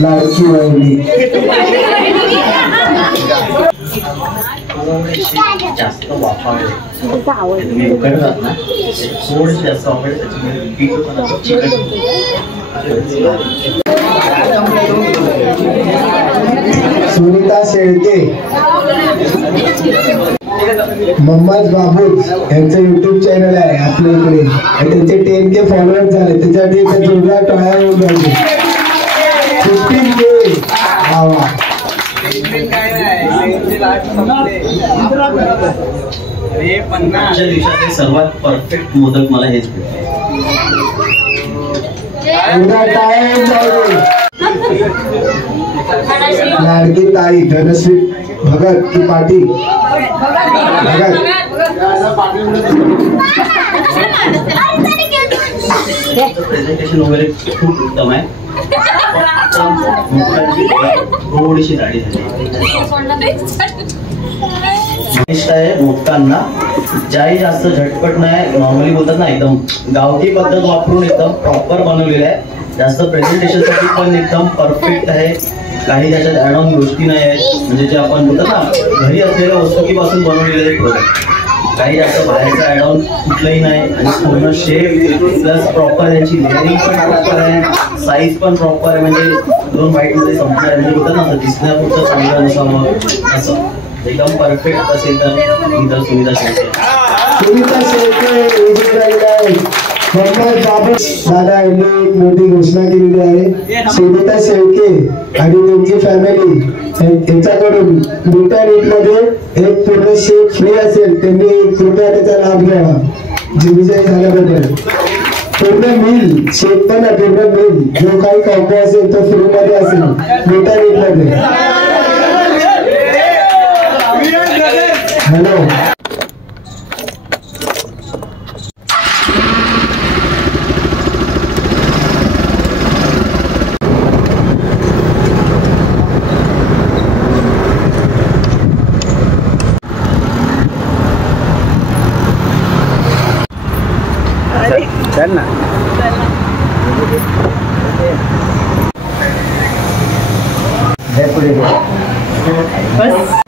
लाडकी वहिनी जास्त वापरले करतात ना थोडे जास्त वापरले त्याच्यामध्ये पीठ पण चिकन सुनीता शेळके मम्माज बाबूज यांचं युट्यूब चॅनल आहे आपल्या इकडे आणि त्यांचे 10K फॉलोअर्स झाले त्याच्यासाठी एका जोरदार टाळ्या होऊन राहिले 15K वा आजच्या दिवसाचे सर्वात परफेक्ट मोदक मला हेच भेटले लाडकी ताई धनश्री भगत की पाटील प्रेझेंटेशन वगैरे खूप उत्तम आहे थोडीशी दाढी झाली मोदकांना ज्याही जास्त झटपट नाही नॉर्मली बोलतात ना एकदम गावठी पद्धत वापरून एकदम प्रॉपर बनवलेलं आहे जास्त प्रेझेंटेशन साठी पण एकदम परफेक्ट आहे काही त्याच्यात ऍड ऑन गोष्टी नाही आहेत म्हणजे जे आपण बोलतात ना घरी असलेल्या वस्तुकीपासून बनवलेले एक प्रोडक्ट काही जास्त बाहेरचा ऍड ऑन कुठलंही नाही आणि पूर्ण शेप प्लस प्रॉपर यांची लेअरिंग पण प्रॉपर आहे साईज पण प्रॉपर आहे म्हणजे 2 बाईट मध्ये संपणार आहे म्हणजे बोलतात ना दिसण्यापुरतं चांगलं नसावं असं एकदम परफेक्ट असेल तर इतर सुविधा दादा यांनी एक मोठी घोषणा केलेली आहे सुनीता शेळके आणि त्यांची फॅमिली यांच्याकडून मोठ्या रेटमध्ये एक पूर्ण शेक फ्री असेल त्यांनी कृपया त्याचा लाभ घ्यावा जे विजय झाल्याबद्दल पूर्ण मिल शेक पण पूर्ण मिल जो काही कॉम्बो असेल तो फ्री मध्ये असेल मोठ्या रेटमध्ये हॅलो चल ना बस